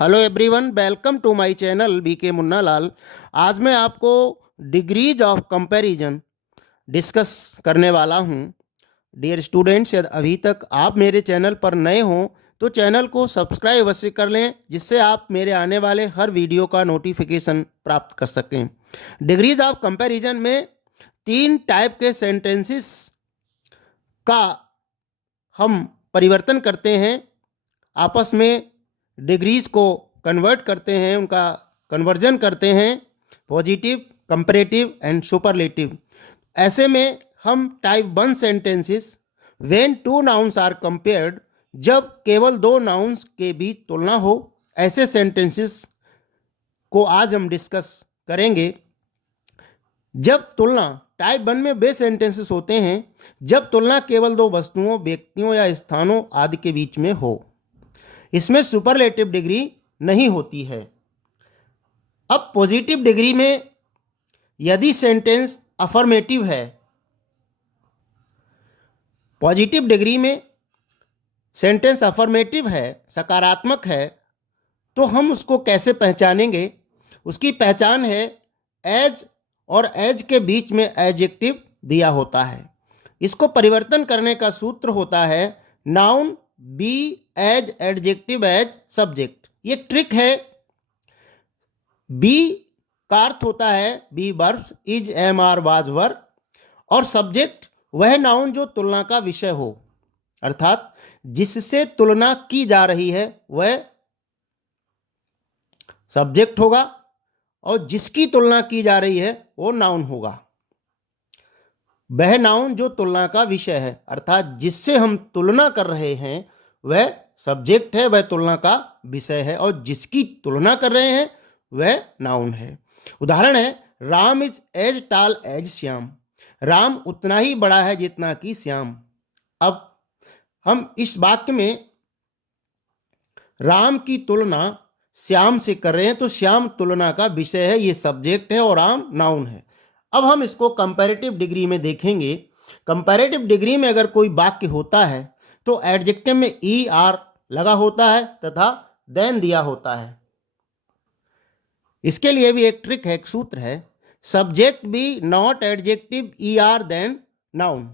Hello everyone, welcome to my channel BK Munna Lal. आज मैं आपको डिग्रीज ऑफ कंपैरिजन डिस्कस करने वाला हूं। डियर स्टूडेंट्स, यदि अभी तक आप मेरे चैनल पर नए हों तो चैनल को सब्सक्राइब अवश्य कर लें, जिससे आप मेरे आने वाले हर वीडियो का नोटिफिकेशन प्राप्त कर सकें। डिग्रीज ऑफ कंपैरिजन में 3 टाइप के सेंटेंसेस का हम परिवर्तन करते हैं, आपस में डिग्रीज को कन्वर्ट करते हैं, उनका कन्वर्जन करते हैं, पॉजिटिव, कंपैरेटिव एंड सुपरलेटिव। ऐसे में हम type 1 sentences when two nouns are compared, जब केवल 2 नाउन्स के बीच तुलना हो, ऐसे सेंटेंसेस को आज हम डिस्कस करेंगे। जब तुलना टाइप 1 में वे सेंटेंसेस होते हैं जब तुलना केवल 2 वस्तुओं, व्यक्तियों या स्थानों आदि के बीच में हो। इसमें सुपरलेटिव डिग्री नहीं होती है। अब पॉजिटिव डिग्री में यदि सेंटेंस अफर्मेटिव है, पॉजिटिव डिग्री में सेंटेंस अफर्मेटिव है, सकारात्मक है, तो हम उसको कैसे पहचानेंगे? उसकी पहचान है एज और एज के बीच में एडजेक्टिव दिया होता है। इसको परिवर्तन करने का सूत्र होता है noun be as adjective as subject. ये ट्रिक है। बी का अर्थ होता है be verbs, is, am, are, was, were, और सब्जेक्ट वह नाउन जो तुलना का विषय हो, अर्थात जिससे तुलना की जा रही है वह सब्जेक्ट होगा और जिसकी तुलना की जा रही है वो नाउन होगा। वह नाउन जो तुलना का विषय है, अर्थात जिससे हम तुलना कर रहे हैं वह सब्जेक्ट है, वह तुलना का विषय है, और जिसकी तुलना कर रहे हैं वह नाउन है। उदाहरण है राम इज एज टाल एज श्याम। राम उतना ही बड़ा है जितना कि श्याम। अब हम इस वाक्य में राम की तुलना श्याम से कर रहे हैं, तो श्याम तुलना का विषय है, ये सब्जेक्ट है, और राम नाउन है। अब हम इसको कंपैरेटिव डिग्री में देखेंगे। कंपैरेटिव डिग्री में अगर कोई वाक्य होता है तो एडजेक्टिव में ई आर लगा होता है तथा देन दिया होता है। इसके लिए भी एक ट्रिक है, एक सूत्र है, subject be not adjective E R than noun.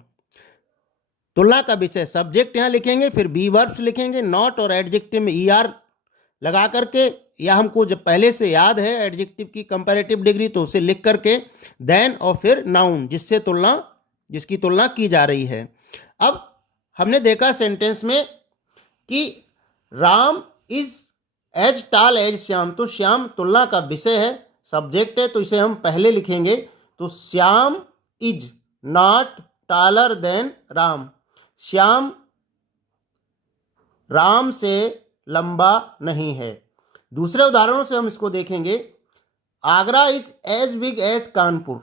तुलना का विषय सब्जेक्ट यहां लिखेंगे, फिर बी वर्ब्स लिखेंगे, नॉट और एडजेक्टिव में ई आर लगा करके, या हमको जब पहले से याद है एडजेक्टिव की कंपैरेटिव डिग्री तो उसे लिख करके देन और फिर नाउन जिसकी तुलना की जा रही है। अब हमने देखा सेंटेंस में कि राम इज एज टाल एज श्याम, तो श्याम तुलना का विषय है, सब्जेक्ट है, तो इसे हम पहले लिखेंगे। तो Shyam is not taller than Ram. Shyam Ram से लंबा नहीं है। दूसरे उदाहरणों से हम इसको देखेंगे। Agra is as big as Kanpur.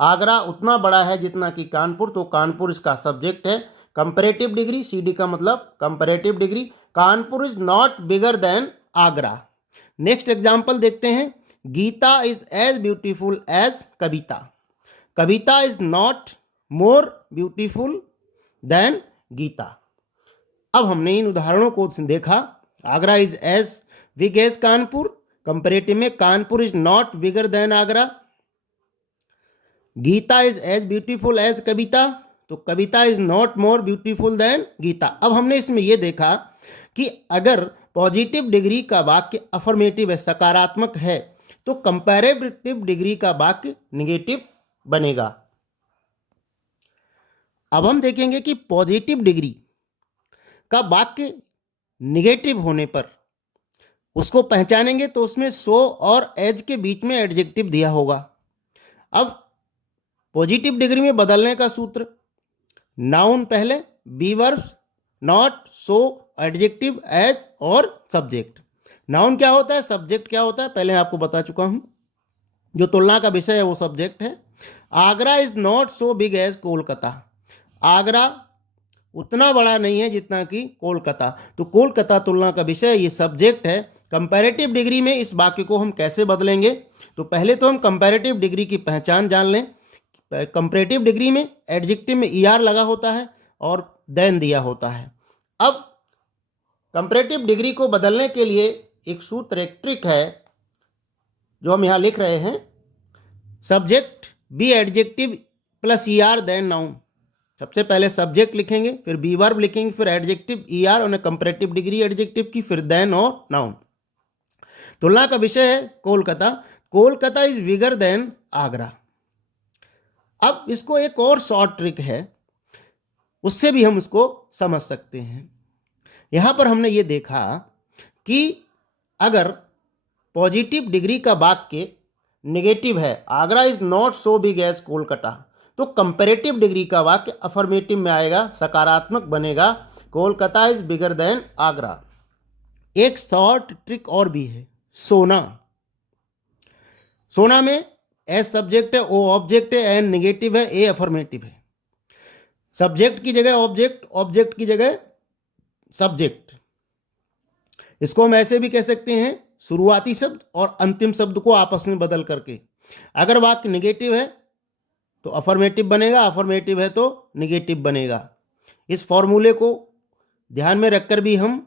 Agra उतना बड़ा है जितना कि कानपुर, तो कानपुर इसका सब्जेक्ट है। कंपैरेटिव डिग्री, सीडी का मतलब comparative degree. Kanpur is not bigger than Agra. Next example देखते हैं। Gita is as beautiful as Kavita. Kavita is not more beautiful than Geeta. अब हमने इन उदाहरणों को देखा। Agra is as big as Kanpur, comparative में Kanpur is not bigger than Agra. Geeta is as beautiful as Kavita, तो Kavita is not more beautiful than Geeta. अब हमने इसमें यह देखा कि अगर पॉजिटिव डिग्री का वाक्य अफर्मेटिव है, सकारात्मक है, तो कंपैरेटिव डिग्री का वाक्य निगेटिव बनेगा। अब हम देखेंगे कि पॉजिटिव डिग्री का वाक्य निगेटिव होने पर उसको पहचानेंगे, तो उसमें सो और एज के बीच में एडजेक्टिव दिया होगा। अब पॉजिटिव डिग्री में बदलने का सूत्र, नाउन पहले, be verbs, not, so, adjective, as और सब्जेक्ट। नाउन क्या होता है, सब्जेक्ट क्या होता है, पहले आपको बता चुका हूं। जो तुलना का विषय है वो सब्जेक्ट है। Agra is not so big as Kolkata. Agra उतना बड़ा नहीं है जितना कि कोलकाता, तो कोलकाता तुलना का विषय, ये सब्जेक्ट है। कंपैरेटिव डिग्री में इस वाक्य को हम कैसे बदलेंगे? तो पहले तो हम कंपैरेटिव डिग्री की पहचान जान लें। कंपैरेटिव डिग्री में एडजेक्टिव में ई आर लगा होता है और देन दिया होता है। अब कंपैरेटिव डिग्री को बदलने के लिए एक सूत्र, एक ट्रिक है जो हम यहाँ लिख रहे हैं। Subject be adjective plus ER than noun. सबसे पहले सब्जेक्ट लिखेंगे, फिर बी वर्ब लिखेंगे, फिर एडजेक्टिव ER और कंपैरेटिव डिग्री एडजेक्टिव की, फिर देन और नाउन। तुलना का विषय है Kolkata. Kolkata is bigger than Agra. अब इसको एक और शॉर्ट ट्रिक है, उससे भी हम उसको समझ सकते हैं। यहां पर हमने ये देखा कि अगर पॉजिटिव डिग्री का वाक्य नेगेटिव है, Agra is not so big as Kolkata, तो कंपैरेटिव डिग्री का वाक्य अफर्मेटिव में आएगा, सकारात्मक बनेगा, Kolkata is bigger than Agra. एक शॉर्ट ट्रिक और भी है, सोना। सोना में एस सब्जेक्ट है, ओ ऑब्जेक्ट है, एन नेगेटिव है, ए अफर्मेटिव है। सब्जेक्ट की जगह ऑब्जेक्ट, ऑब्जेक्ट की जगह सब्जेक्ट। इसको हम ऐसे भी कह सकते हैं, शुरुआती शब्द और अंतिम शब्द को आपस में बदल करके। अगर वाक्य नेगेटिव है तो अफर्मेटिव बनेगा, अफर्मेटिव है तो नेगेटिव बनेगा। इस फॉर्मूले को ध्यान में रखकर भी हम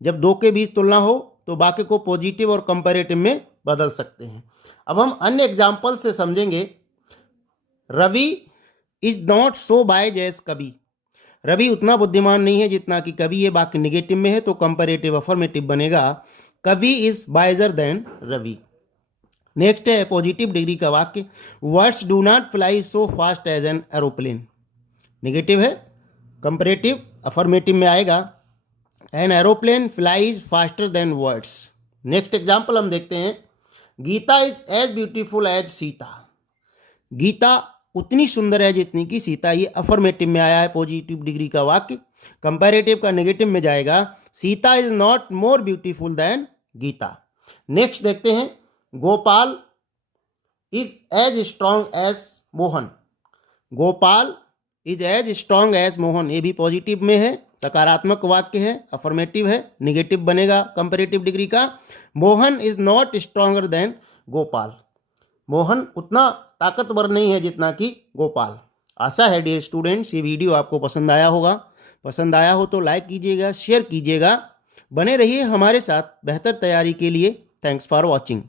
जब दो के बीच तुलना हो तो वाक्य को पॉजिटिव और कंपैरेटिव में बदल सकते हैं। अब हम अन्य एग्जाम्पल से समझेंगे। Ravi is not so wise as Kavi. Ravi उतना बुद्धिमान नहीं है जितना कि कवि। ये वाक्य नेगेटिव में है तो कंपैरेटिव अफर्मेटिव बनेगा, Kavi is wiser than Ravi. Next है पॉजिटिव डिग्री का वाक्य, birds do not fly so fast as an aeroplane. Negative है, कंपैरेटिव अफर्मेटिव में आएगा, an aeroplane flies faster than birds. Next example हम देखते हैं, Gita is as beautiful as Sita. Gita उतनी सुंदर है जितनी कि सीता। ये अफर्मेटिव में आया है पॉजिटिव डिग्री का वाक्य। कंपैरेटिव का नेगेटिव में जाएगा, Sita is not more beautiful than Gita. Next देखते हैं, Gopal is as strong as Mohan. Gopal is as strong as Mohan. ये भी पॉजिटिव में है, सकारात्मक वाक्य है, अफर्मेटिव है, नेगेटिव बनेगा कंपैरेटिव डिग्री का। Mohan is not stronger then Gopal. Mohan उतना ताकतवर नहीं है जितना कि गोपाल। आशा है डियर स्टूडेंट्स ये वीडियो आपको पसंद आया होगा। पसंद आया हो तो लाइक कीजिएगा, शेयर कीजिएगा। बने रहिए हमारे साथ बेहतर तैयारी के लिए। Thanks for watching.